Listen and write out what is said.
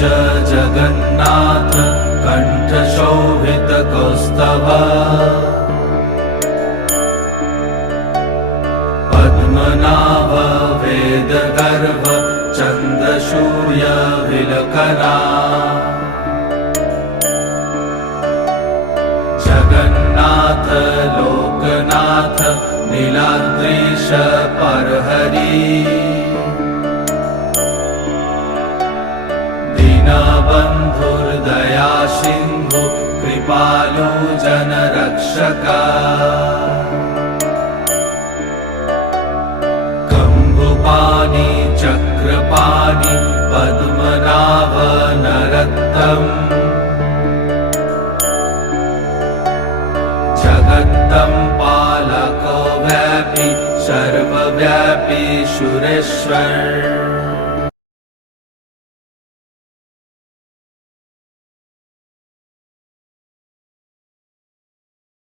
जगन्नाथ कण्ठशोभितकौस्तभ पद्मनाभ वेदगर्भ चन्द्रसूर्यविलकरा जगन्नाथ लोकनाथ नीलाद्रीश परहरि दीनबन्धुर्दया सिन्धु कृपालु जनरक्षका कम्बुपाणि चक्रपाणि पद्मनाभ नरोत्तम जगत्तं पालको व्यापी सर्वव्यापी सुरेश्वर